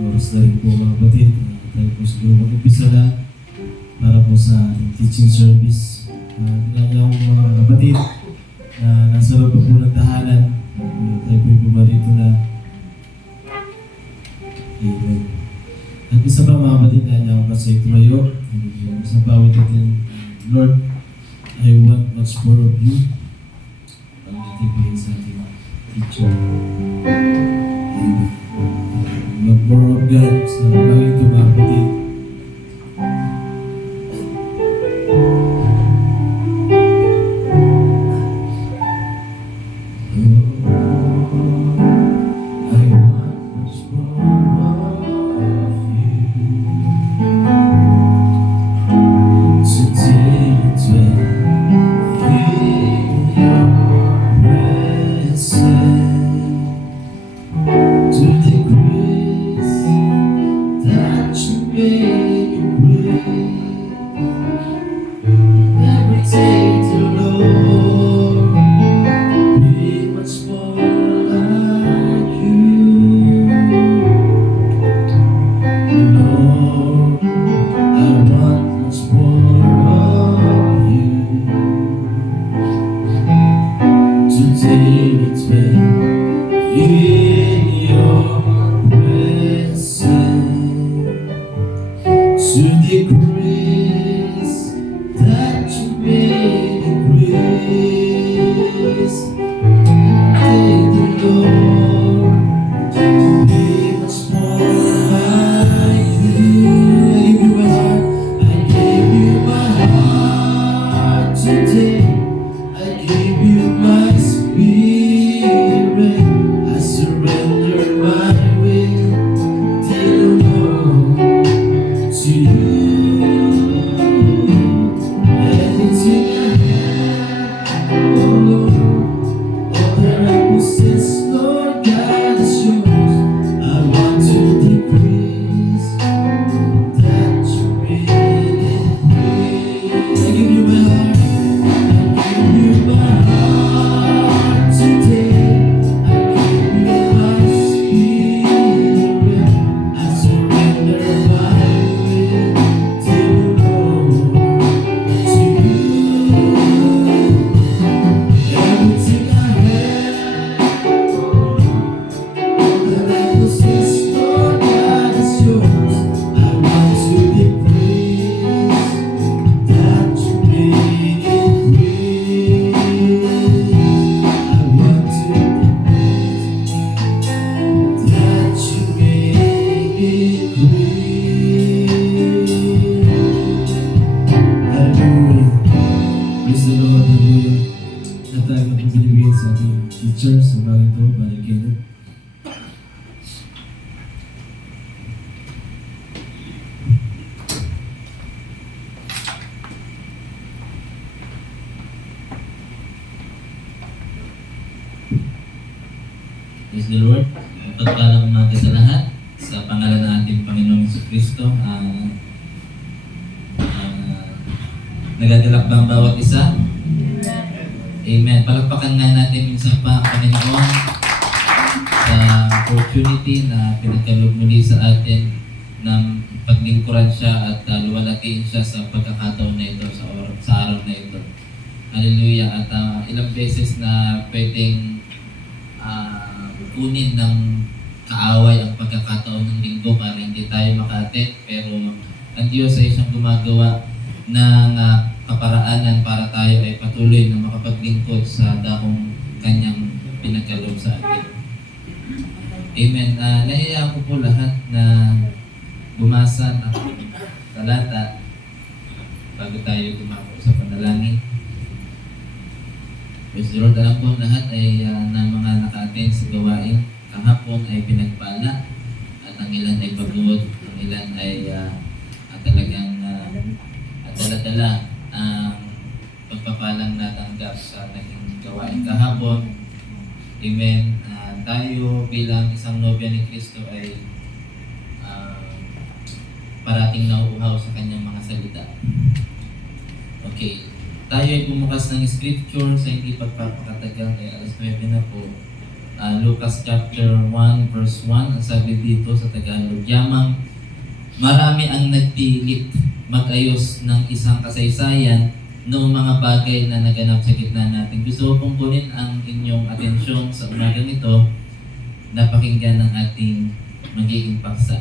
Oras na rin po mga kapatid. Tayo po siguro mag-umpisa na para po sa ating teaching service. Nilalang mga kapatid na nasa loob po ng tahanan. Tayo po pumarito na. Amen. At isa pa mga kapatid na niya ako kasi tumayo. Sa bawat natin, Lord, I want much more of you. Ang natibigay sa ating teacher. Amen. More of God sa bagay ito mga kapatid. Praise the Lord. Pagpalang umaga sa lahat. Sa pangalan ng ating Panginoong Jesucristo, nagagalak ba ang bawat isa? Amen. Palakpakan nga natin minsan pa ang Panginoon sa opportunity na pinagkaloob muli sa atin ng paglingkuran siya at luwalatiin siya sa pagkakataon na ito, sa araw na ito. Hallelujah. At ilang beses na pwedeng kunin ng kaaway ang pagkakataon ng linggo para hindi tayo maka-attend, pero ang Diyos ay siyang gumagawa ng kaparaanan para tayo ay patuloy na makapaglingkod sa dakong kanyang pinagkaloob sa atin. Amen. Naiiyak ko po lahat na bumasa ng talata bago tayo dumako sa panalangin. Praise the Lord. Alam po lahat ay na mga naka-attend sa gawain kahapon ay pinagpala at ang ilan ay pagod, ang ilan ay talagang dala-dala ang pagpapalang natanggap sa naging gawain kahapon. Amen. Tayo bilang isang nobya ni Kristo ay parating nauuhaw sa kanyang mga salita. Okay. Tayo ay bumukas ng scripture sa hindi pagpapakatagal kaya alas 9 na po. Lucas chapter 1 verse 1, ang sabi dito sa Tagalog, "Yamang marami ang nagpilit mag-ayos ng isang kasaysayan noong mga bagay na naganap sa gitna natin." Gusto ko pong kunin ang inyong atensyon sa umagang ito na pakinggan ng ating magiging paksa.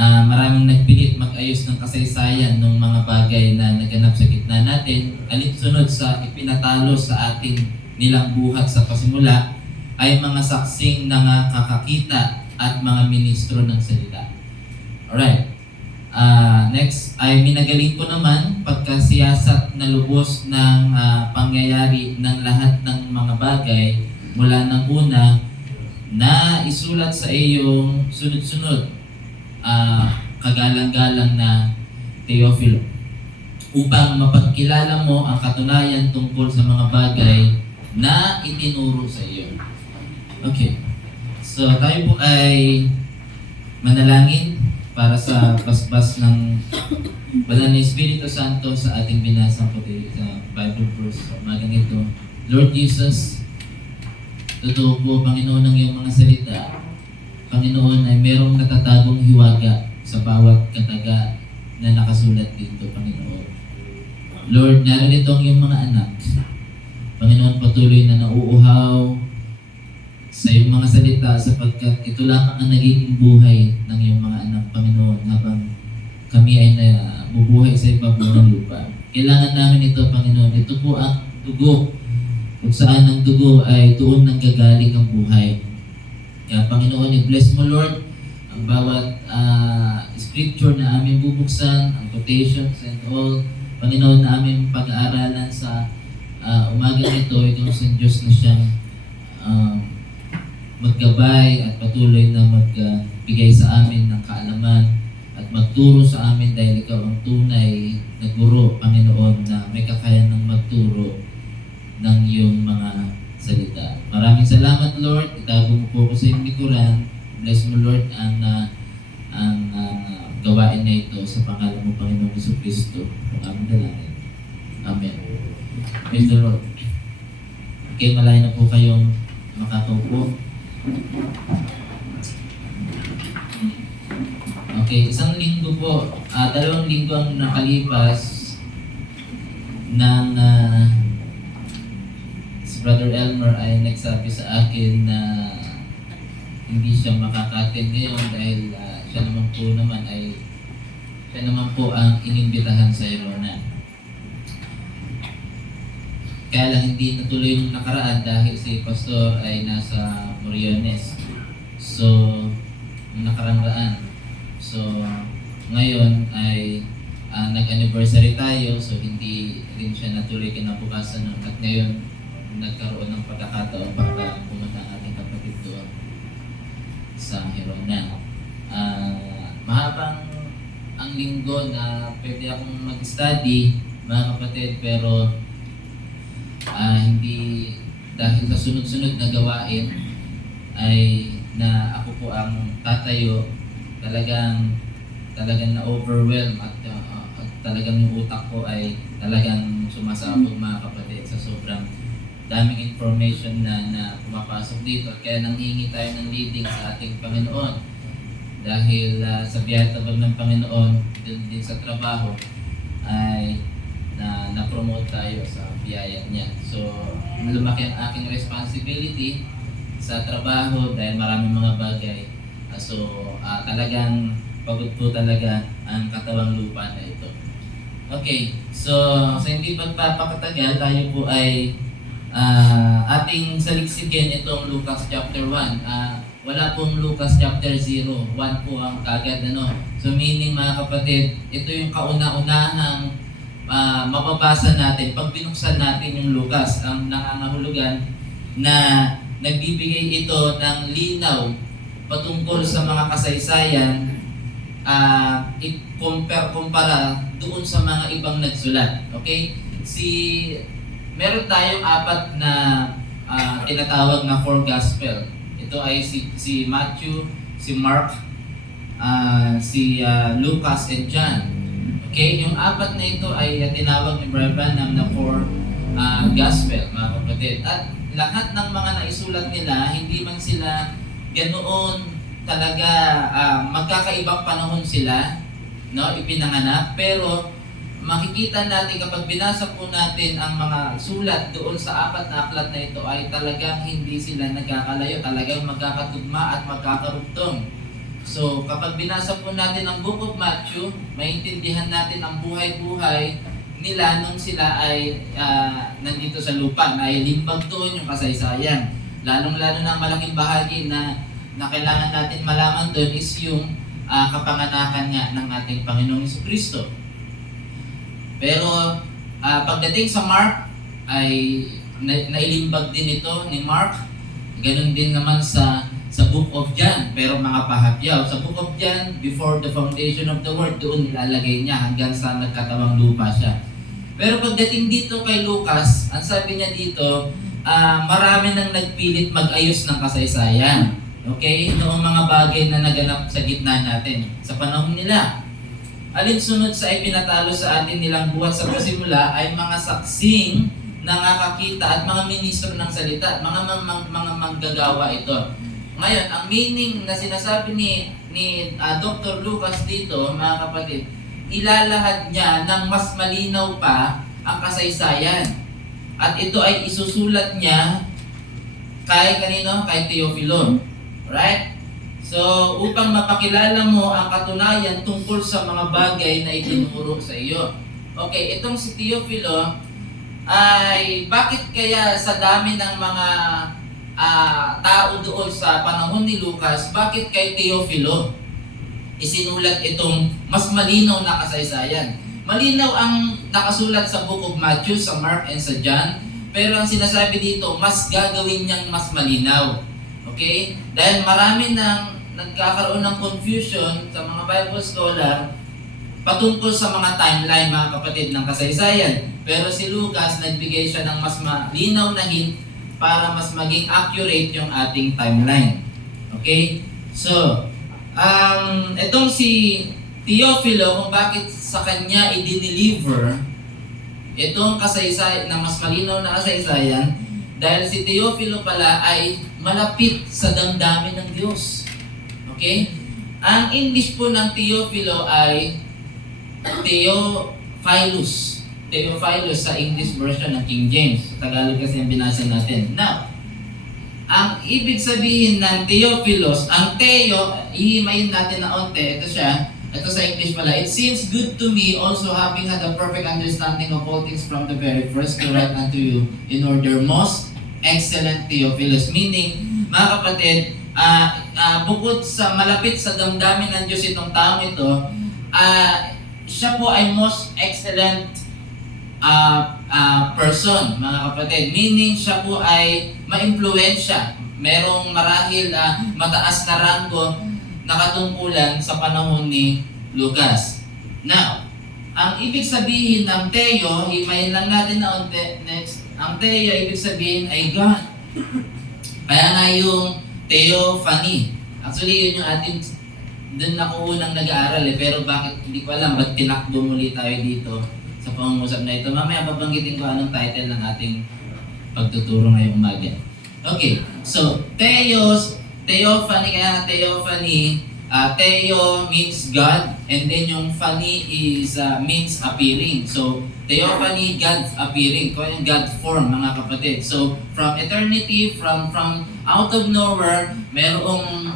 Maraming nagpilit mag-ayos ng kasaysayan ng mga bagay na naganap sa gitna natin. Alinsunod sa ipinatalo sa ating nilang buhat sa pasimula ay mga saksing nakakakita at mga ministro ng salita. Alright. Next ay minagaling ko naman pagkasiyasat na lubos ng pangyayari ng lahat ng mga bagay mula ng una na isulat sa iyong sunod-sunod kagalang-galang na Teofilo, upang mapagkilala mo ang katunayan tungkol sa mga bagay na itinuro sa iyo. Okay. So tayo po ay manalangin para sa basbas ng Banal na Espiritu Santo sa ating binasang puti sa Bible verse sa umagang ito. Lord Jesus, totoo po, Panginoon, ng iyong mga salita. Panginoon, ay merong natatagong hiwaga sa bawat kataga na nakasulat dito, Panginoon. Lord, narito ang iyong mga anak. Panginoon, patuloy na nauuhaw sa iyong mga salita sapagkat ito lang ang nagiging buhay ng iyong mga anak, Panginoon, habang kami ay nabubuhay sa ibabaw ng lupa. Kailangan namin ito, Panginoon. Ito po ang dugo. Kung saan ang dugo ay doon nanggagaling ang buhay. Kaya, Panginoon, i-bless mo, Lord, ang bawat scripture na aming bubuksan, ang quotations and all. Panginoon, na aming pag-aaralan sa umagang ito, itong sa Diyos na siyang maggabay at patuloy na magbigay sa amin ng kaalaman at magturo sa amin dahil ikaw ang tunay na guro, Panginoon, na may kakayan ng magturo ng iyong mga salita. Maraming salamat, Lord. Itago mo po ko sa iyong likuran. Bless mo, Lord, ang gawain na ito sa pangalan mo, Panginoong Jesucristo. Ang aming dalangin. Amen. Praise the Lord. Okay, malayo na po kayong makakaupo. Okay, isang linggo po, 2 linggo ang nakalipas ng si Brother Elmer ay nagsabi sa akin na hindi siya makaka-attend ngayon dahil siya naman po ang inimbitahan sa Irona. Kaya lang hindi natuloy yung nakaraan dahil si Pastor ay nasa Moriones. So, yung nakaraan. So, ngayon ay nag-anniversary tayo, so hindi rin siya natuloy kinabukasan nun. At ngayon, nagkaroon ng pagkakataon para pumunta ang ating kapatid doon sa Hirona. Mahabang ang linggo na pwede akong mag-study, mga kapatid, pero hindi dahil sa sunod-sunod na gawain ay na ako po ang tatayo, talagang na-overwhelm at talagang yung utak ko ay talagang sumasabog, mga kapatid, sa sobrang daming information na pumapasok dito. Kaya nanghihingi tayo ng leading sa ating Panginoon dahil sa biyaya ng Panginoon din sa trabaho ay na-promote tayo sa biyaya niya. So, lumaki ang aking responsibility sa trabaho dahil maraming mga bagay. Talagang pagod po talaga ang katawang lupa na ito. Okay, so sa hindi pagpapakatagal, tayo po ay ating saligsigin itong Lucas chapter 1. Wala pong Lucas chapter 0. 1 po ang kagad. So meaning, mga kapatid, ito yung kauna-unahang mababasa natin pag binuksan natin yung Lucas. Ang nangangahulugan na nagbibigay ito ng linaw patungkol sa mga kasaysayan, kumpara doon sa mga ibang nagsulat. Okay? Meron tayong 4 na tinatawag na 4 gospel. Ito ay si Matthew, si Mark, si Lucas and John. Okay? Yung 4 na ito ay tinawag ni Brother Branham na 4 gospel, mga kapatid. At lahat ng mga naisulat nila, hindi man sila ganoon talaga magkakaibang panahon sila, no, ipinanganak, pero makikita natin kapag binasa po natin ang mga sulat doon sa 4 na aklat na ito ay talagang hindi sila nagkakalayo, talagang magkakatugma at magkakarugtong. So kapag binasa po natin ang Book of Matthew, maintindihan natin ang buhay-buhay nila nung sila ay nandito sa lupa, na ay limbag doon yung kasaysayan. Lalong-lalo na malaking bahagi na kailangan natin malaman doon is yung kapanganakan nga ng ating Panginoong Jesucristo. Pero pagdating sa Mark, ay nailimbag din ito ni Mark. Ganun din naman sa Book of John, pero mga pahapyaw. Sa Book of John, before the foundation of the world, doon nilalagay niya hanggang sa nagkatawang lupa siya. Pero pagdating dito kay Lucas, ang sabi niya dito, marami nang nagpilit mag-ayos ng kasaysayan. Okay? Noong mga bagay na naganap sa gitna natin, sa panahon nila. Alinsunod sa ipinatalo sa atin nilang buhat sa pasimula ay mga saksing nakakakita at mga ministro ng salita, mga manggagawa ito. Ngayon, ang meaning na sinasabi ni Dr. Lucas dito, mga kapatid, ilalahad niya ng mas malinaw pa ang kasaysayan. At ito ay isusulat niya kay kanino? Kay Teofilo. Right? So, upang mapakilala mo ang katunayan tungkol sa mga bagay na itinuro sa iyo. Okay, itong si Teofilo ay bakit kaya sa dami ng mga tao doon sa panahon ni Lucas, bakit kay Teofilo isinulat itong mas malinaw na kasaysayan? Malinaw ang nakasulat sa Book of Matthew, sa Mark, and sa John, pero ang sinasabi dito, mas gagawin niyang mas malinaw. Okay? Dahil marami nang nagkakaroon ng confusion sa mga Bible scholar patungkol sa mga timeline, mga kapatid, ng kasaysayan. Pero si Lucas, nagbigay siya ng mas malinaw na hint para mas maging accurate yung ating timeline. Okay? So, itong si Teofilo, kung bakit sa kanya i-deliver itong kasaysayan na mas malinaw na kasaysayan, dahil si Teofilo pala ay malapit sa damdamin ng Diyos. Okay? Ang English po ng Teofilo ay Theophilus. Theophilus sa English version ng King James. Tagalog kasi ang binasa natin. Now, ang ibig sabihin ng Theophilos, ang Theo, ihimayin natin na onte, ito siya, ito sa English pala, it seems good to me also having had a perfect understanding of all things from the very first to write unto you in order most excellent Theophilus. Meaning, mga kapatid, bukod sa malapit sa damdamin ng Diyos itong taong ito, siya po ay most excellent person, mga kapatid. Meaning, siya po ay ma-impluensya. Merong marahil mataas na ranggo na katungkulan sa panahon ni Lucas. Now, ang ibig sabihin ng Theo, himayin lang natin na next. Ang Theo, ibig sabihin ay God. Kaya nga yung Theophany. Actually, yun yung ating, doon ako unang nag-aaral pero bakit hindi ko alam, ba't tinakbo muli tayo dito sa pangungusap na ito. Mamaya babanggitin ko anong title ng ating pagtuturo ngayong umaga. Okay, so Theophany, kaya nga Theophany, Theo means God, and then yung phany is means appearing. So, Theophany, God's appearing. Kaya yung God form, mga kapatid. So, from eternity, from out of nowhere, merong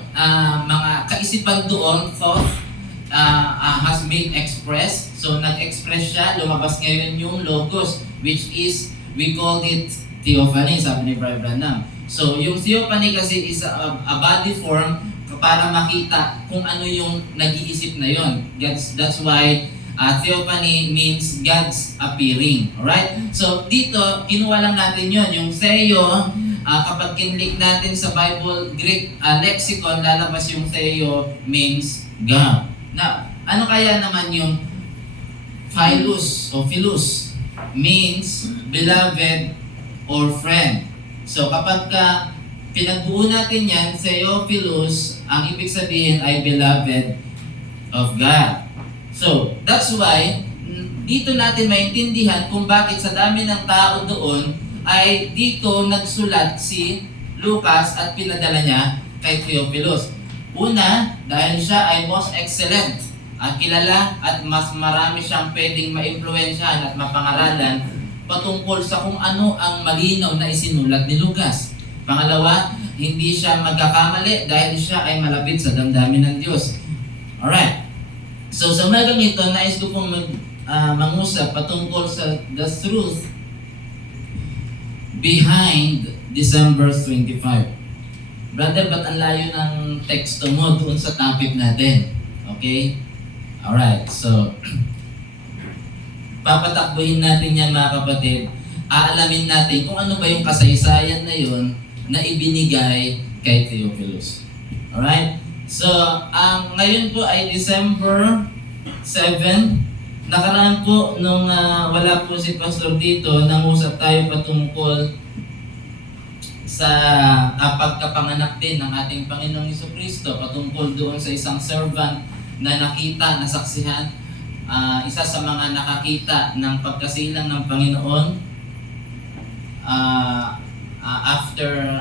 mga kaisipan doon, thought, has been expressed. So, nag-express siya, lumabas ngayon yung logos, which is, we call it Theophany, sabi ni Brother Branham. So, yung Theophany kasi is a body form para makita kung ano yung nag-iisip na yon. That's why Theophany means God's appearing. Alright? So, dito, kinuha lang natin yon. Yung Theo, kapag kinlik natin sa Bible Greek lexicon, lalabas yung Theo means God. Now, ano kaya naman yung Philus o Philus means beloved or friend. So, kapag pinagbuo natin yan, Theophilus, ang ibig sabihin ay beloved of God. So, that's why, dito natin maintindihan kung bakit sa dami ng tao doon ay dito nagsulat si Lucas at pinadala niya kay Theophilus. Una, dahil siya ay most excellent at kilala at mas marami siyang pwedeng maimpluwensyahan at mapangaralan patungkol sa kung ano ang malinaw na isinulat ni Lucas. Pangalawa, hindi siya magkakamali dahil siya ay malapit sa damdamin ng Diyos. Alright. So sa umagang ito, nais ko pong mangusap patungkol sa the truth behind December 25. Brother, ba't ang layo ng teksto mo doon sa topic natin? Okay? Alright, so papatakbuhin natin yan mga kapatid. Aalamin natin kung ano ba yung kasaysayan na yun na ibinigay kay Theophilus. Alright? So, ngayon po ay December 7. Nakaraan po nung wala po si Pastor dito, nangusap tayo patungkol sa pagkapanganak din ng ating Panginoong Jesucristo, patungkol doon sa isang servant na nakita, nasaksihan, isa sa mga nakakita ng pagkasilang ng Panginoon after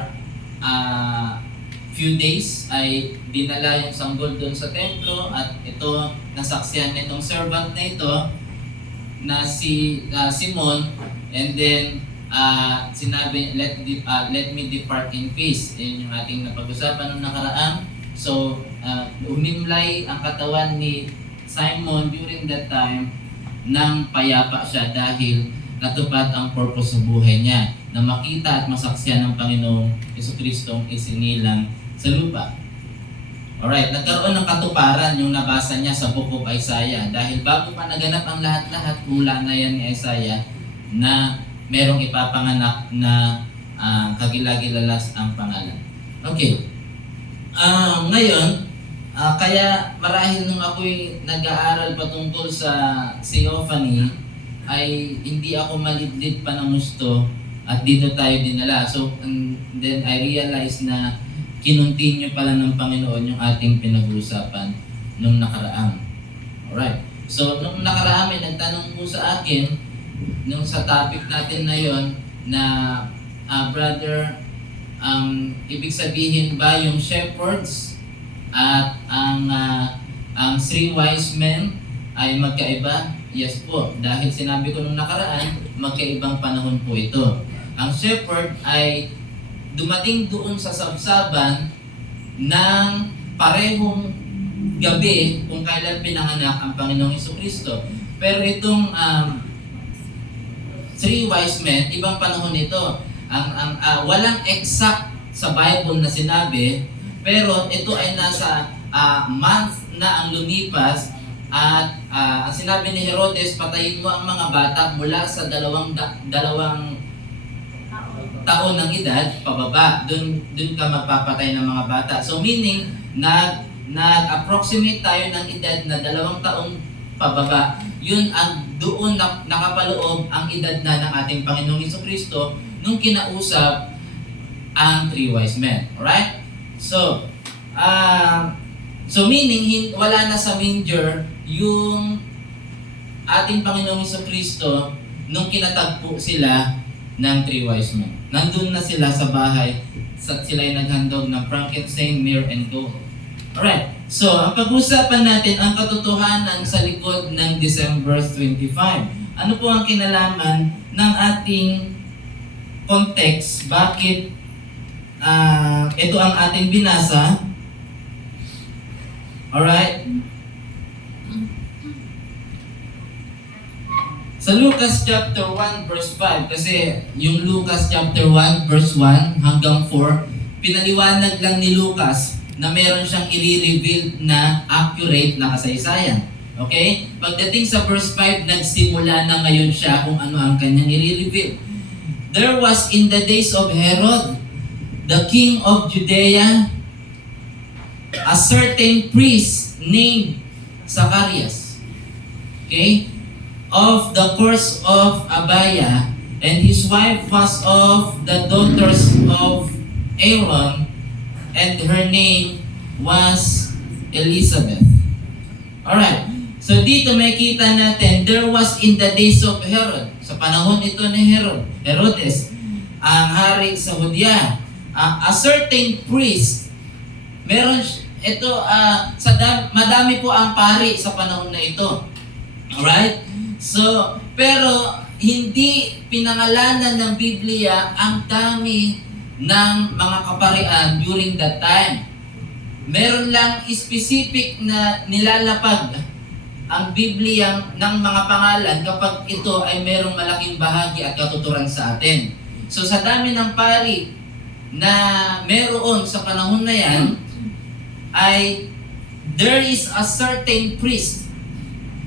few days ay dinala yung sanggol doon sa templo at ito nasaksihan nitong servant na ito na si Simon, and then sinabi, let me depart in peace. Yun yung ating napag-usapan nung nakaraan. So humimlay ang katawan ni Simon during that time nang payapa siya dahil natupad ang purpose sa buhay niya na makita at masaksihan ng Panginoong Jesucristong isinilang sa lupa. Alright, nagkaroon ng katuparan yung nabasa niya sa Book of Isaiah dahil bago pa naganap ang lahat-lahat, hula na yan ni Isaiah na merong ipapanganak na kagilagilalas ang pangalan. Okay. Ngayon, kaya marahil nung ako'y nag-aaral patungkol sa theophany, ay hindi ako malidlid pa ng gusto at dito tayo dinala. So, and then I realized na kinontinue pala ng Panginoon yung ating pinag-uusapan nung nakaraan. Alright. So, nung nakaraan may nagtanong po sa akin, nung sa topic natin na yon na brother, ibig sabihin ba yung shepherds at ang three wise men ay magkaiba? Yes po, dahil sinabi ko nung nakaraan, magkaibang panahon po ito. Ang shepherd ay dumating doon sa sabsaban ng parehong gabi kung kailan pinanganak ang Panginoong Jesucristo. Pero itong three wise men, ibang panahon ito. Walang exact sa Bible na sinabi, pero ito ay nasa month na ang lumipas. At ang sinabi ni Herodes, patayin mo ang mga bata mula sa dalawang taon ng edad pababa. Doon ka magpapatay ng mga bata. So meaning, nag-approximate tayo ng edad na 2 taon pababa. Yun ang doon nakapaloob ang edad na ng ating Panginoong Jesucristo nung kinausap ang three wise men. Alright? So meaning, wala na sa manger yung ating Panginoong Jesucristo nung kinatagpo sila ng three wise men. Nandun na sila sa bahay, sila ay naghandog ng frankincense, myrrh, and gold. Alright, so ang pag-usapan natin ang katotohanan sa likod ng December 25. Ano po ang kinalaman ng ating context? Bakit ito ang ating binasa? Alright? Sa Lucas chapter 1 verse 5, kasi yung Lucas chapter 1 verse 1 hanggang 4, pinaliwanag lang ni Lucas na meron siyang i-reveal na accurate na kasaysayan. Okay? Pagdating sa verse 5, nagsimula na ngayon siya kung ano ang kanyang i-reveal. There was in the days of Herod, the king of Judea, a certain priest named Zacharias. Okay? Of the course of Abia, and his wife was of the daughters of Aaron, and her name was Elizabeth. Alright, so dito may kita natin, there was in the days of Herod, sa panahon ito ni Herodes, ang hari sa Hudya. A certain priest, madami po ang pari sa panahon na ito. Alright? So, pero hindi pinangalanan ng Biblia ang dami ng mga kaparian during that time. Meron lang specific na nilalapag ang Biblia ng mga pangalan kapag ito ay merong malaking bahagi at katuturan sa atin. So sa dami ng pari na meron sa panahon na yan, ay there is a certain priest.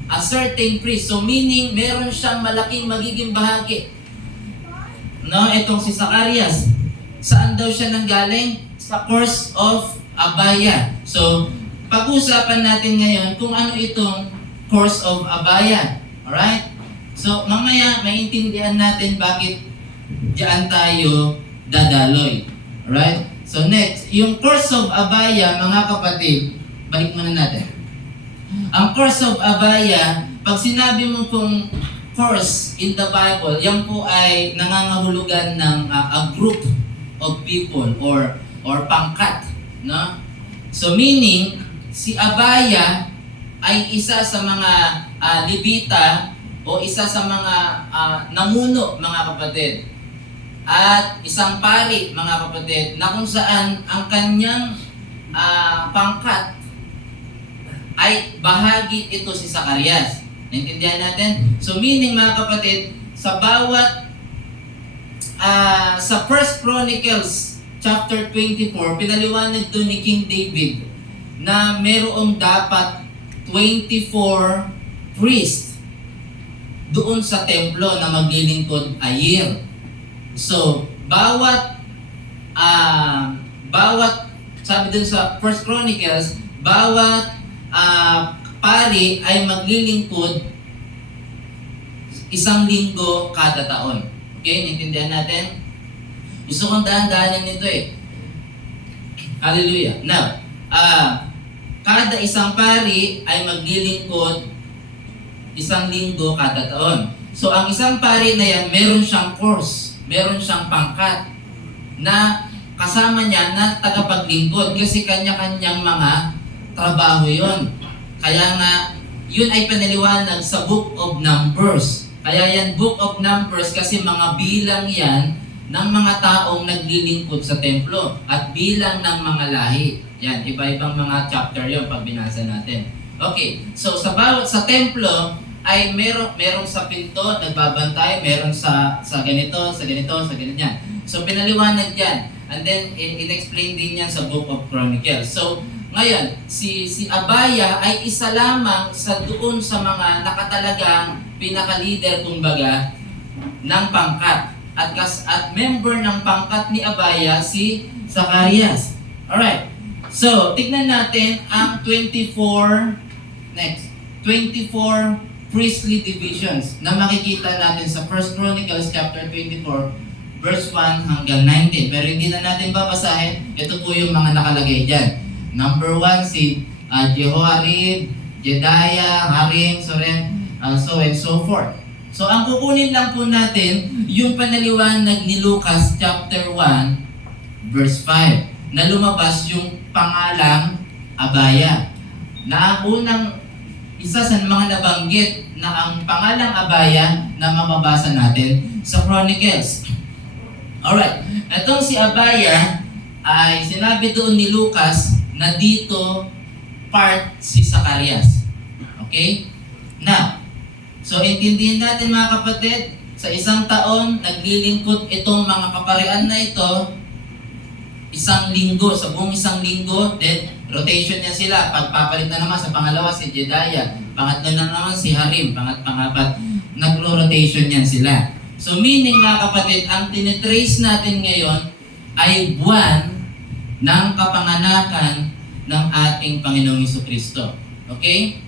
A certain priest. So meaning, meron siyang malaking magiging bahagi. No, itong si Zacarias. Saan daw siya nanggaling? Sa course of Abaya. So, pag-usapan natin ngayon kung ano itong course of Abaya. Alright? So, mamaya maintindihan natin bakit diyan tayo dadaloy. Alright? So next, yung course of Abaya, mga kapatid, balik muna natin. Ang course of Abaya, pag sinabi mo pong course in the Bible, yan po ay nangangahulugan ng a group of people or pangkat, no? So meaning, si Abaya ay isa sa mga Levita o isa sa mga namuno, mga kapatid. At isang pari, mga kapatid, na kung saan ang kanyang pangkat ay bahagi ito si Zacarias. Naintindihan natin? So meaning, mga kapatid, sa bawat sa 1 Chronicles chapter 24, pinaliwanag doon ni King David na mayroong dapat 24 priests doon sa templo na maglilingkod a year. So, bawat sabi dun sa 1 Chronicles, bawat pari ay maglilingkod 1 linggo kada taon. Okay, naintindihan natin? Gusto kong dahan-dahanin nito eh. Hallelujah. Now, kada isang pari ay maglilingkod 1 linggo kada taon. So, ang isang pari na yan, meron siyang course, meron siyang pangkat na kasama niya na tagapaglingkod kasi kanya-kanyang mga trabaho yon. Kaya nga, yun ay panaliwanag sa Book of Numbers. Kaya yan Book of Numbers kasi mga bilang yan ng mga taong naglilingkod sa templo at bilang ng mga lahi. Yan, iba-ibang mga chapter yon pag binasa natin. Okay, so sa templo ay merong sa pinto, nagbabantay, meron sa ganito, sa ganito, sa ganyan. So pinaliwanag yan. And then, in-explain din yan sa Book of Chronicles. So, ngayon, si Abaya ay isa lamang sa doon sa mga nakatalagang pinaka-leader, kumbaga, ng pangkat. At member ng pangkat ni Abaya, si Zacarias. Alright. So, tignan natin ang 24 priestly divisions na makikita natin sa 1 Chronicles chapter 24 verse 1 hanggang 19. Pero hindi na natin babasahin. Ito po yung mga nakalagay dyan. Number 1, si Jehoiarib, Jedaiah, Harim, Sorem, so and so forth. So ang kukunin lang po natin yung panaliwanag ni Lucas chapter 1 verse 5 na lumabas yung pangalang Abaya. Na ang unang isa sa mga nabanggit na ang pangalang Abaya na mababasa natin sa Chronicles. Alright, itong si Abaya ay sinabi doon ni Lucas na dito part si Zacarias. Okay? Now, so intindihin natin mga kapatid, sa isang taon, naglilingkod itong mga kaparian na ito 1 linggo, sa buong 1 linggo, then rotation niya sila. Pagpapalit na naman sa pangalawa si Jedaiah, pangatlo na naman si Harim, pangapat, nagro-rotation yan sila. So meaning mga kapatid, ang tinitrace natin ngayon ay buwan ng kapanganakan ng ating Panginoong Jesucristo. Okay?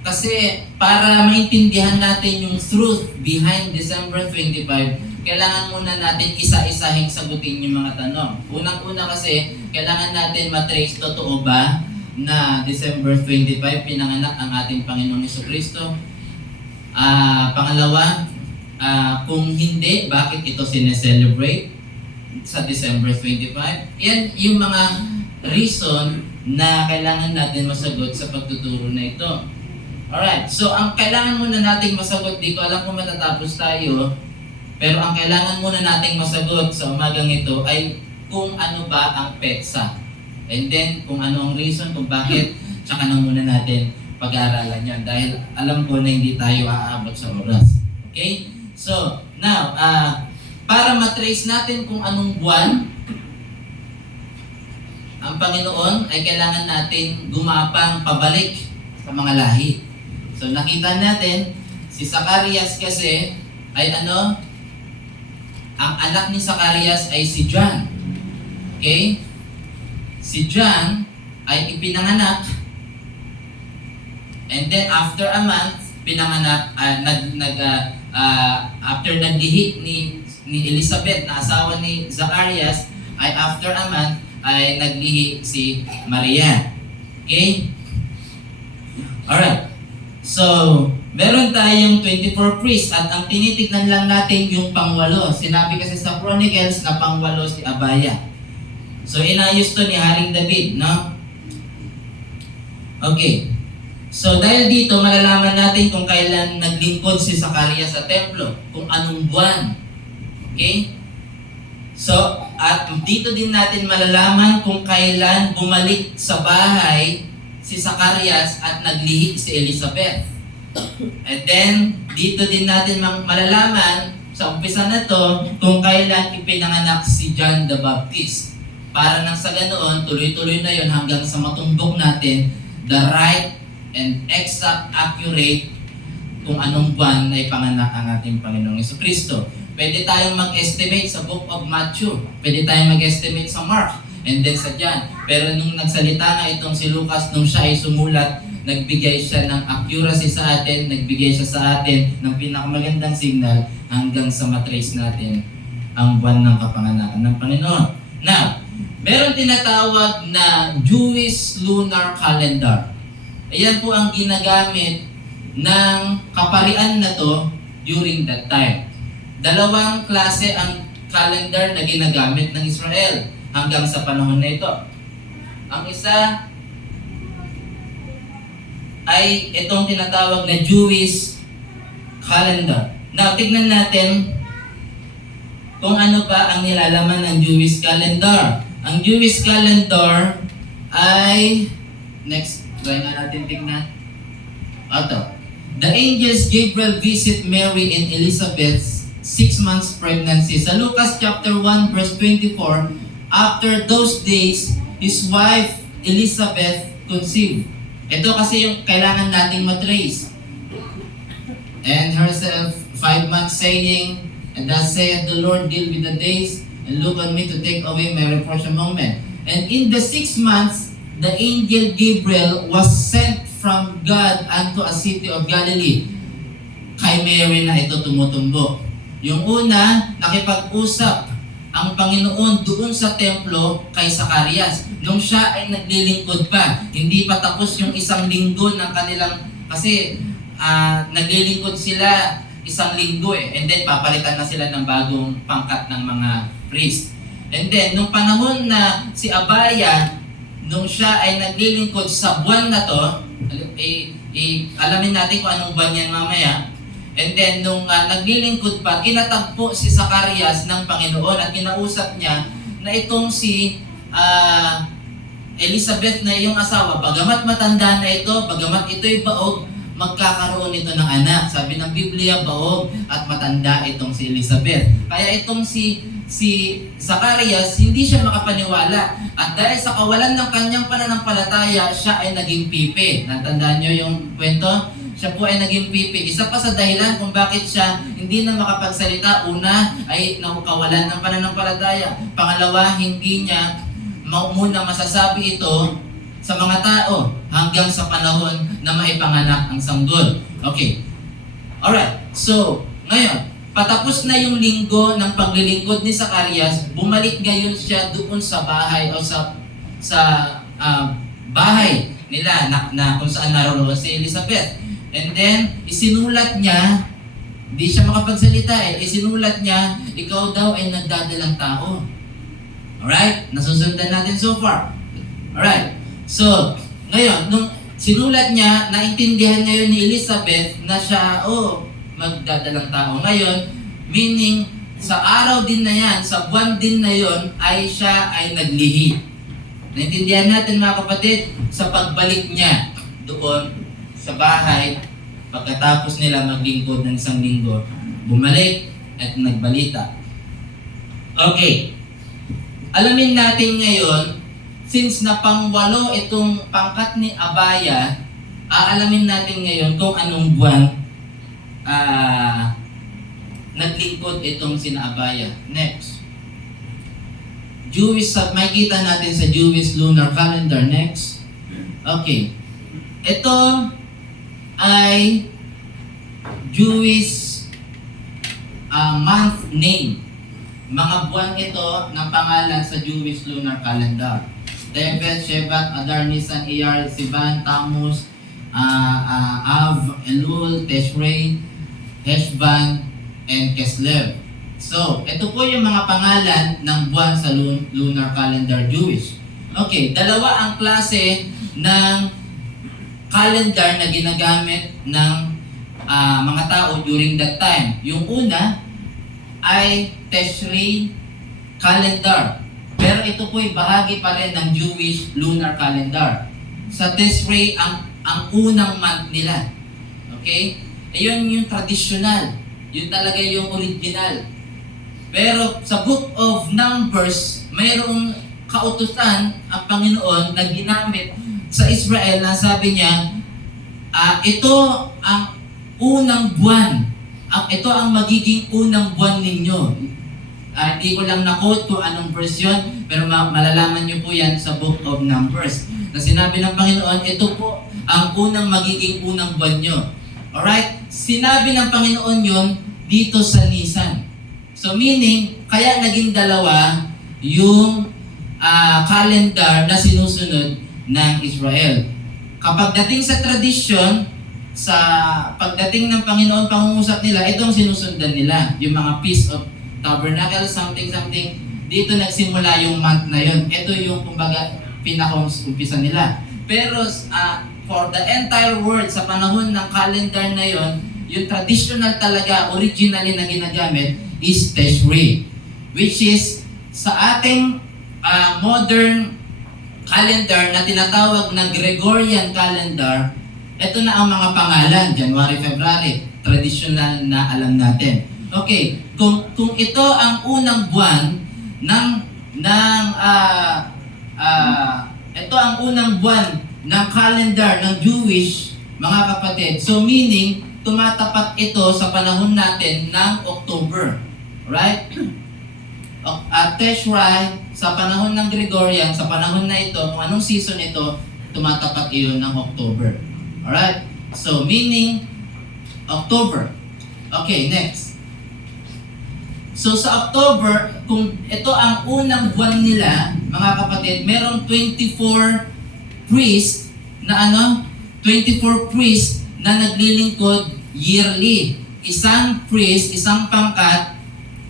Kasi para maintindihan natin yung truth behind December 25, kailangan muna natin isa-isahing sagutin yung mga tanong. Unang-una kasi, kailangan natin matrace, totoo ba na December 25 pinanganak ang ating Panginoong Jesucristo? Pangalawa, Kung hindi, bakit ito sineselebrate sa December 25? Yan yung mga reason na kailangan natin masagot sa pagtuturo na ito. Alright, so ang kailangan muna nating masagot, di ko alam kung matatapos tayo, pero ang kailangan muna nating masagot sa umagang ito ay kung ano ba ang petsa. And then, kung ano ang reason kung bakit, tsaka na muna natin pag-aaralan yan. Dahil alam ko na hindi tayo aabot sa oras. Okay? So, now, para matrace natin kung anong buwan ang Panginoon, ay kailangan natin gumapang pabalik sa mga lahi. So, nakita natin, si Zacarias kasi ay ano? Ang anak ni Zacarias ay si John. Okay? Si John ay ipinanganak, and then after a month, pinanganak, after naglihi ni Elizabeth na asawa ni Zacarias, ay after a month, ay naglihi si Maria. Okay? Alright. So, meron tayong 24 priests at ang tinitignan lang natin yung pangwalo. Sinabi kasi sa Chronicles na pangwalo si Abaya. So, inayos to ni Haring David, no? Okay. So, dahil dito, malalaman natin kung kailan naglingkod si Zacarias sa templo, kung anong buwan. Okay? So, at dito din natin malalaman kung kailan bumalik sa bahay si Zacarias at naglihi si Elizabeth. And then, dito din natin malalaman sa umpisa na to kung kailan ipinanganak si John the Baptist. Para nang sa ganoon, tuloy-tuloy na yon hanggang sa matumbok natin the right and exact, accurate kung anong buwan na ipanganak ang ating Panginoong Jesucristo. Pwede tayong mag-estimate sa Book of Matthew. Pwede tayong mag-estimate sa Mark. And then sa John. Pero nung nagsalita nga itong si Lucas, nung siya ay sumulat, nagbigay siya ng accuracy sa atin, nagbigay siya sa atin ng pinakamagandang signal hanggang sa matrace natin ang buwan ng kapanganakan ng Panginoon. Now, meron tinatawag na Jewish lunar calendar. Ayan po ang ginagamit ng kaparian na to during that time. Dalawang klase ang calendar na ginagamit ng Israel hanggang sa panahon na ito. Ang isa ay itong tinatawag na Jewish calendar. Now, tignan natin kung ano pa ang nilalaman ng Jewish calendar. Ang Jewish calendar ay, next, try na natin tignan. Ito. The angels Gabriel visit Mary and Elizabeth's 6 months pregnancy. Sa Lucas chapter 1 verse 24, after those days, his wife Elizabeth conceived. Ito kasi yung kailangan nating matrace. And herself 5 months saying, and thus saith the Lord, deal with the days, and look on me to take away my reproach among men. And in the 6 months, the angel Gabriel was sent from God unto a city of Galilee. Kay Mary na ito tumutumbok. Yung una, nakipag-usap ang Panginoon doon sa templo kay Zacarias. Nung siya ay naglilingkod pa, hindi pa tapos yung 1 linggo ng kanilang, kasi naglilingkod sila 1 linggo and then papalitan na sila ng bagong pangkat ng mga priest. And then, nung panahon na si Abaya, nung siya ay naglilingkod sa buwan na to, alamin natin kung anong buwan yan mamaya. And then, nung naglilingkod pa, kinatagpo si Zacarias ng Panginoon at kinausap niya na itong si Elizabeth na iyong asawa, bagamat matanda na ito, bagamat ito'y baog, magkakaroon ito ng anak. Sabi ng Biblia, baog at matanda itong si Elizabeth. Kaya itong si Zacarias, hindi siya makapaniwala. At dahil sa kawalan ng kanyang pananampalataya, siya ay naging pipi. Natandaan niyo yung kwento? Siya po ay naging pipi. Isa pa sa dahilan kung bakit siya hindi na makapagsalita. Una ay kawalan ng pananampalataya. Pangalawa, hindi niya muna masasabi ito sa mga tao hanggang sa panahon na maipanganak ang sanggol. Okay. Alright. So, ngayon, patapos na yung linggo ng paglilingkod ni Zacarias, bumalik ngayon siya doon sa bahay o sa bahay nila na kung saan naroon si Elizabeth. And then, isinulat niya Hindi siya makapagsalita eh. Isinulat niya, ikaw daw ay nagdadalang tao. Alright? Nasusundan natin so far. Alright. So, ngayon, nung sinulat niya, naintindihan ngayon ni Elizabeth na siya, magdadalang tao. Ngayon, meaning, sa araw din na yan, sa buwan din na yon, ay siya ay naglihi. Naintindihan natin mga kapatid, sa pagbalik niya doon sa bahay, pagkatapos nila maglingkod ng isang linggo, bumalik at nagbalita. Okay. Alamin natin ngayon, since na pangwalo itong pangkat ni Abaya, aalamin natin ngayon kung anong buwan naglingkod itong sina Abaya. Next. Makikita natin sa Jewish lunar calendar. Next. Okay. Ito ay Jewish month name. Mga buwan ito ng pangalan sa Jewish lunar calendar. Tevet, Shevat, Adar, Nisan, Iyar, Sivan, Tammuz, Av, Elul, Tishrei, Heshvan, and Kislev. So, ito po yung mga pangalan ng buwan sa lunar calendar Jewish. Okay, dalawa ang klase ng calendar na ginagamit ng mga tao during that time. Yung una ay Tishrei calendar. Pero ito po ay bahagi pa rin ng Jewish lunar calendar. Sa Tishrei, ang unang month nila. Okay? Ayun yung traditional. Yun talaga yung original. Pero sa Book of Numbers, mayroong kautusan ang Panginoon na ginamit sa Israel na sabi niya, ito ang unang buwan. Ito ang magiging unang buwan ninyo. Hindi ko lang na-quote kung anong version, pero malalaman niyo po yan sa Book of Numbers. Na sinabi ng Panginoon, ito po ang unang magiging unang buwan nyo. Alright? Sinabi ng Panginoon yun dito sa Nisan. So meaning, kaya naging dalawa yung calendar na sinusunod ng Israel. Kapag dating sa tradisyon, sa pagdating ng Panginoon, pangungusap nila, itong sinusundan nila. Yung mga Feast of Tabernacle, something. Dito nagsimula yung month na yun. Ito yung, kumbaga, pinaka-umpisa nila. Pero for the entire world, sa panahon ng calendar na yon, yung traditional talaga, originally na ginagamit, is Tishrei. Which is, sa ating modern calendar na tinatawag na Gregorian calendar, ito na ang mga pangalan, January, February, traditional na alam natin. Okay, kung ito ang unang buwan ito ang unang buwan ng calendar ng Jewish, mga kapatid. So meaning, tumatapat ito sa panahon natin ng October. Right? At Tishrei, sa panahon ng Gregorian, sa panahon na ito, kung anong season ito, tumatapat iyon ng October. Alright? So meaning, October. Okay, next. So sa October, kung ito ang unang buwan nila, mga kapatid, merong 24 priests na 24 priests na naglilingkod yearly. Isang priest, isang pangkat,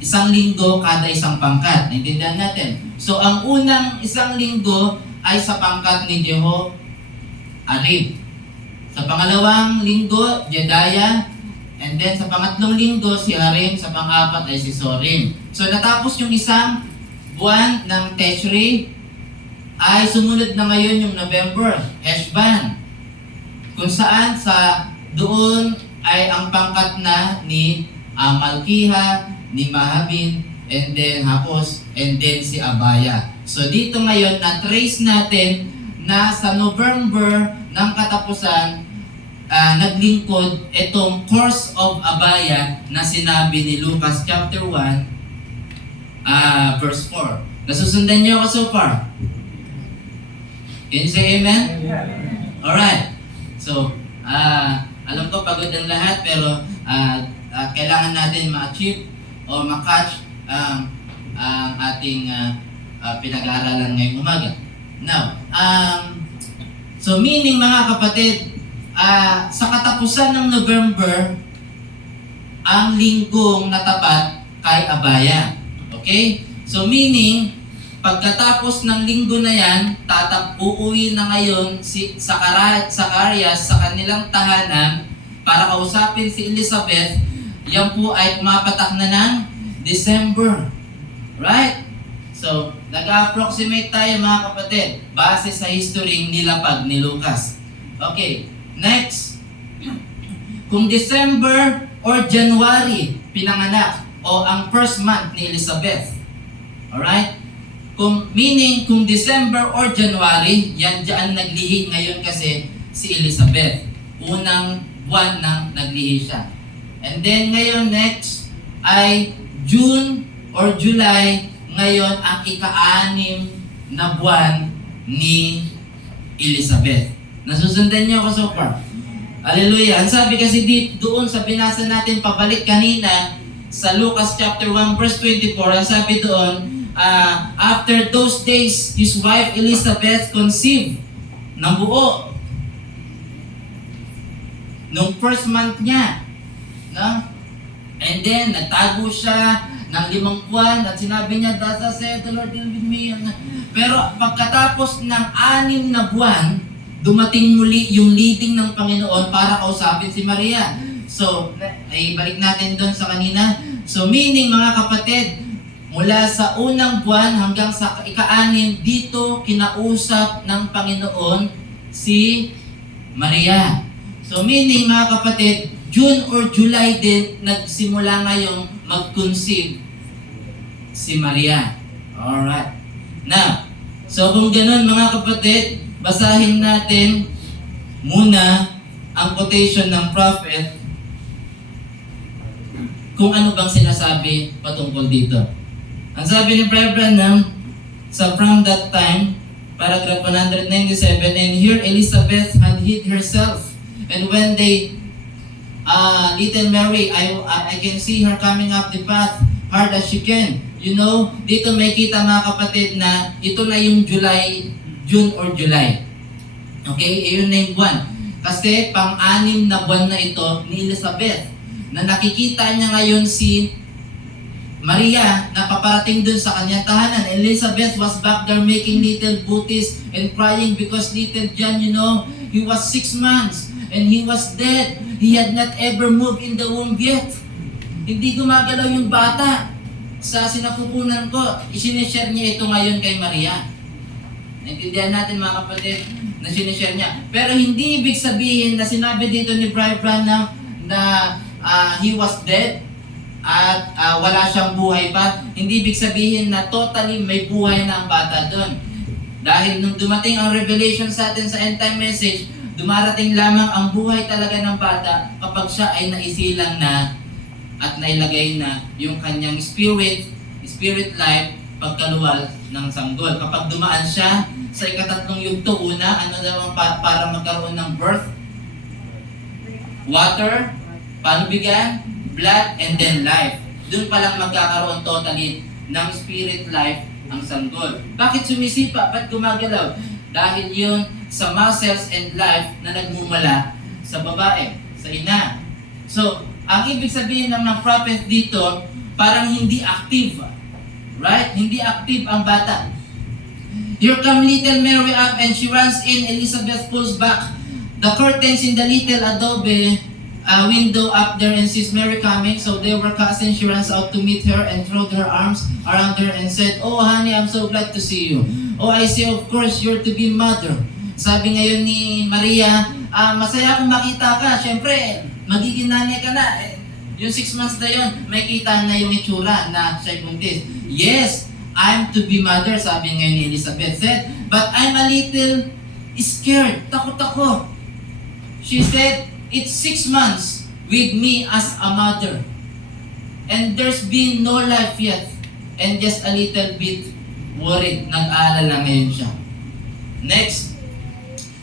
isang linggo kada isang pangkat. Naintindihan natin? So ang unang isang linggo ay sa pangkat ni Jehoiarib. Sa pangalawang linggo, Jedaiah. And then sa pangatlong linggo, si Harim. Sa pang-apat ay si Sorim. So natapos yung isang buwan ng Tishrei, ay sumunod na ngayon yung November, Heshvan. Kung saan doon ay ang pangkat na ni Malkiha, ni Mahabin, and then Hapos, and then si Abaya. So dito ngayon, na-trace natin na sa November ng katapusan, naglingkod itong course of Abaya na sinabi ni Lucas chapter 1, verse 4. Nasusundan niyo ako so far? Can you say amen? Alright. So, alam ko pagod ang lahat, pero kailangan natin ma-achieve o ma-catch ang ating pinag-aaralan ngayong umaga. Now, so meaning mga kapatid, sa katapusan ng November, ang linggong natapat kay Abaya. Okay? So meaning, pagkatapos ng linggo na yan, uuwi na ngayon si Zacarias sa kanilang tahanan para kausapin si Elizabeth. Yan po ay pumapatak na ng December. Right? So, nag-approximate tayo mga kapatid base sa history nilapag ni Lucas. Okay, next. Kung December or January pinanganak o ang first month ni Elizabeth. Alright? Kung December or January, yan dyan naglihi ngayon kasi si Elizabeth. Unang buwan nang naglihi siya. And then ngayon next ay June or July, ngayon ang ika-6 na buwan ni Elizabeth. Nasusundan niyo ako so far? Hallelujah. Ang sabi kasi doon sa binasa natin pabalik kanina sa Lucas chapter 1 verse 24, ang sabi doon, after those days, his wife Elizabeth conceived ng buo. Nung first month niya. No? And then, nagtago siya ng 5 buwan at sinabi niya, "Thus said the Lord, deal with me." Pero pagkatapos ng 6 na buwan, dumating muli yung leading ng Panginoon para kausapin si Maria. So, ay balik natin doon sa kanina. So, meaning mga kapatid, mula sa unang buwan hanggang sa ika-6, dito kinausap ng Panginoon si Maria. So, meaning mga kapatid, June or July din nagsimula ngayong mag-conceive si Maria. Alright. Now, so kung ganun mga kapatid, basahin natin muna ang quotation ng prophet kung ano bang sinasabi patungkol dito. Ang sabi ni Brother Branham sa From That Time, paragraph 197, "And here Elizabeth had hid herself, and when they little Mary, I can see her coming up the path hard as she can." You know, dito may kita mga kapatid na ito na yung June or July. Okay, yun na yung buwan. Kasi pang-6 na buwan na ito ni Elizabeth na nakikita niya ngayon si Maria na paparating dun sa kanyang tahanan. Elizabeth was back there making little booties and crying because little John, you know, he was 6 months and he was dead. He had not ever moved in the womb yet. Hindi gumagalaw yung bata. Sa sinapupunan ko, isinishare niya ito ngayon kay Maria. Naintindihan natin mga kapatid na sinishare niya. Pero hindi ibig sabihin na sinabi dito ni Brother Branham na he was dead at wala siyang buhay pa. Hindi ibig sabihin na totally may buhay na ang bata doon. Dahil nung dumating ang revelation sa atin sa end time message, dumarating lamang ang buhay talaga ng bata kapag siya ay naisilang na at nailagay na yung kanyang spirit life pagkaluwal ng sanggol. Kapag dumaan siya sa ika-3 yugto, una, ano daw para magkaroon ng birth? Water, panubigan, blood, and then life. Doon pa lang magkakaroon totally ng spirit life ang sanggol. Bakit sumisipa? Ba't gumagalaw? Dahil yun sa muscles and life na nagmumula sa babae, sa ina. So, ang ibig sabihin ng prophet dito, parang hindi active. Right? Hindi active ang bata. Here come little Mary up and she runs in. Elizabeth pulls back the curtains in the little adobe window up there and sees Mary coming. So they were cousins. She runs out to meet her and threw her arms around her and said, "Oh honey, I'm so glad to see you. Oh, I say, of course, you're to be mother." Sabi ngayon ni Maria, masaya akong makita ka. Siyempre, magiging nanay ka na. Yung 6 months na yun, may kita na yung itsura na siya'y buntis. "Yes, I'm to be mother," sabi ngayon ni Elizabeth said, "but I'm a little scared. Takot ako." She said, "It's 6 months with me as a mother. And there's been no life yet. And just a little bit worried." Nag-aalala ngayon siya. Next.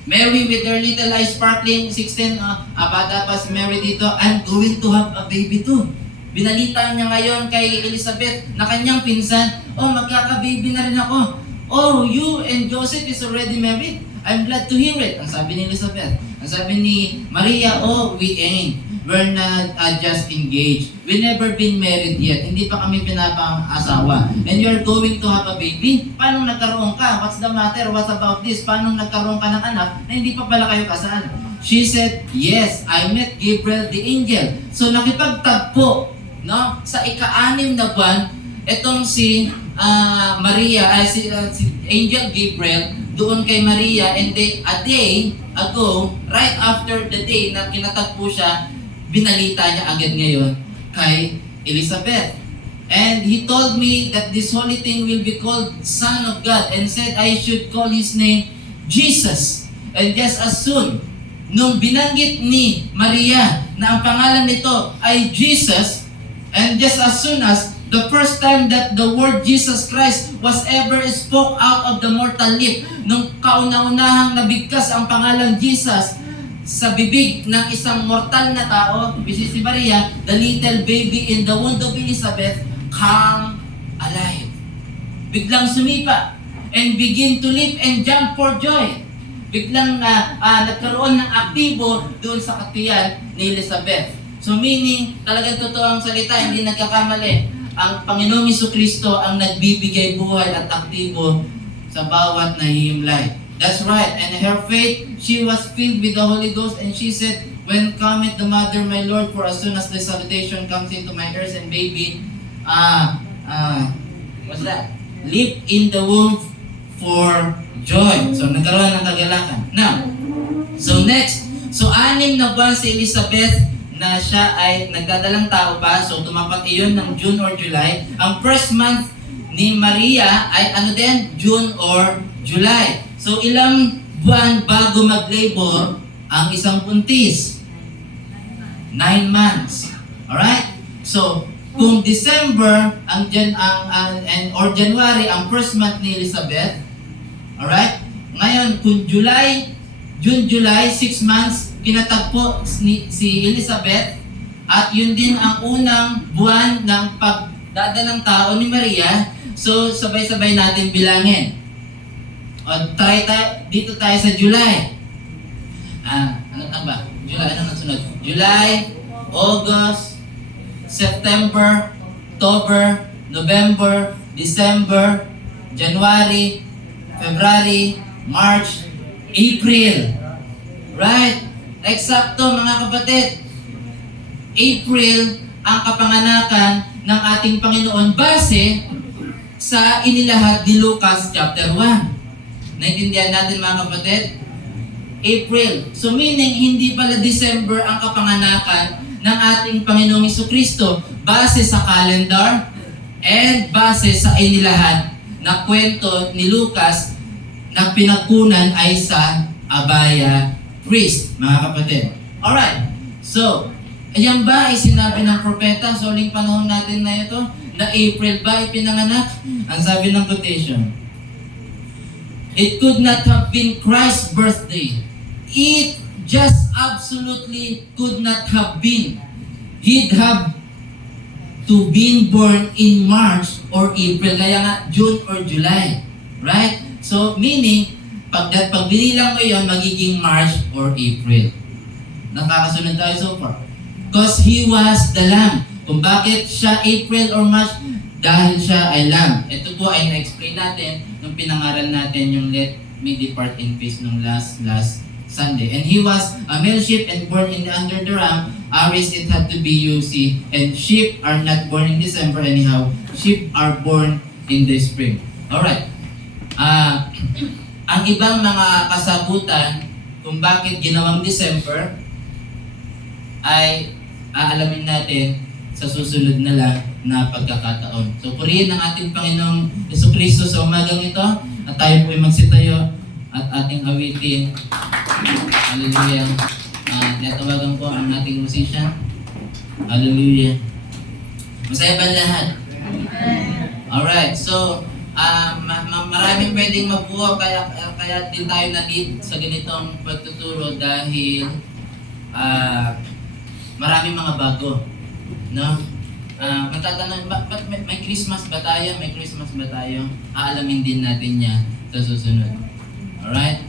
Mary with her little eyes sparkling, 16, bata pa si Mary dito, "I'm going to have a baby too." Binalita niya ngayon kay Elizabeth na kanyang pinsan, "Oh, magkaka-baby na rin ako." "Oh, you and Joseph is already married? I'm glad to hear it." Ang sabi ni Elizabeth. Ang sabi ni Maria, "Oh, we ain't. We're not just engaged. We never been married yet. Hindi pa kami pinapang-asawa. And you're going to have a baby? Paano nagkaroon ka? What's the matter? What about this? Paano nagkaroon ka ng anak na hindi pa pala kayo kasal?" She said, "Yes, I met Gabriel the angel." So nakipagtagpo, no, sa ika-6 na buwan, itong si Maria, si Angel Gabriel, doon kay Maria, and a day ago, right after the day na kinatagpo siya, binalita niya agad ngayon kay Elizabeth. And he told me that this holy thing will be called Son of God, and said I should call his name Jesus. And just as soon, nung binanggit ni Maria na ang pangalan nito ay Jesus, and just as soon as the first time that the word Jesus Christ was ever spoke out of the mortal lip, nung kauna-unahang nabigkas ang pangalang Jesus sa bibig ng isang mortal na tao, which is si Maria, the little baby in the womb of Elizabeth come alive. Biglang sumipa and begin to leap and jump for joy. Biglang nagkaroon ng aktibo doon sa katiyan ni Elizabeth. So meaning, talagang totoo ang salita, hindi nagkakamali. Ang Panginoong Jesucristo ang nagbibigay buhay at aktibo sa bawat nahihimlay. That's right. And her faith, she was filled with the Holy Ghost, and she said, "When cometh the mother, my Lord, for as soon as the salutation comes into my ears, and baby, what's that? Leap in the womb for joy." So nagkaroon ng kagalakan. Now, so next, so 6 na buwan si Elizabeth na siya ay nagdadalang tao pa. So tumapat iyon ng June or July. Ang first month ni Maria ay ano din? June or July. So ilang buwan bago mag-labor ang isang buntis? 9 months. Alright? So kung December or January ang first month ni Elizabeth, alright? Ngayon kung June, July, 6 months kinatagpo si Elizabeth, at yun din ang unang buwan ng pagdadalang tao ni Maria. So sabay-sabay natin bilangin. O, dito tayo sa July. Ano ba? July, ano nasunod? July, August, September, October, November, December, January, February, March, April. Right? Eksakto mga kapatid. April ang kapanganakan ng ating Panginoon base sa inilahad ni Lucas chapter 1. Naintindihan natin mga kapatid? April. So meaning, hindi pala December ang kapanganakan ng ating Panginoong Jesucristo base sa calendar and base sa inilahad na kwento ni Lucas na pinagkunan ay sa Abaya priest, mga kapatid. Alright. So, ayan ba ay sinabi ng propeta sa uling panahon natin na ito? Na April ba ay pinanganak? Ang sabi ng quotation, "It could not have been Christ's birthday. It just absolutely could not have been. He'd have to been born in March or April." Kaya nga, June or July. Right? So, meaning, pag binilang mo yun, magiging March or April. Nakakasunod tayo so far. Because He was the Lamb. Kung bakit siya April or March, dahil siya ay Lamb. Ito po ay na-explain natin nung pinangaral natin yung Let Me Depart in Peace nung last Sunday. And He was a male sheep and born under the ram. Aries, it had to be UC. And sheep are not born in December anyhow. Sheep are born in the spring. Alright. Ang ibang mga kasagutan kung bakit ginawang December ay aalamin natin sa susunod na lang na pagkakataon. So purihin ang ating Panginoong Jesucristo sa umagang ito, at tayo po ay magsitayo at ating awitin. Hallelujah. Natawagan po ang ating musician. Hallelujah. Masaya ba lahat? Alright, so maraming pwedeng mabuo, kaya din tayo na-lead sa ganitong pagtuturo dahil maraming mga bago, no? Matatanong, ba't may Christmas ba tayo? May Christmas ba tayo? Aalamin din natin niya sa susunod. Alright?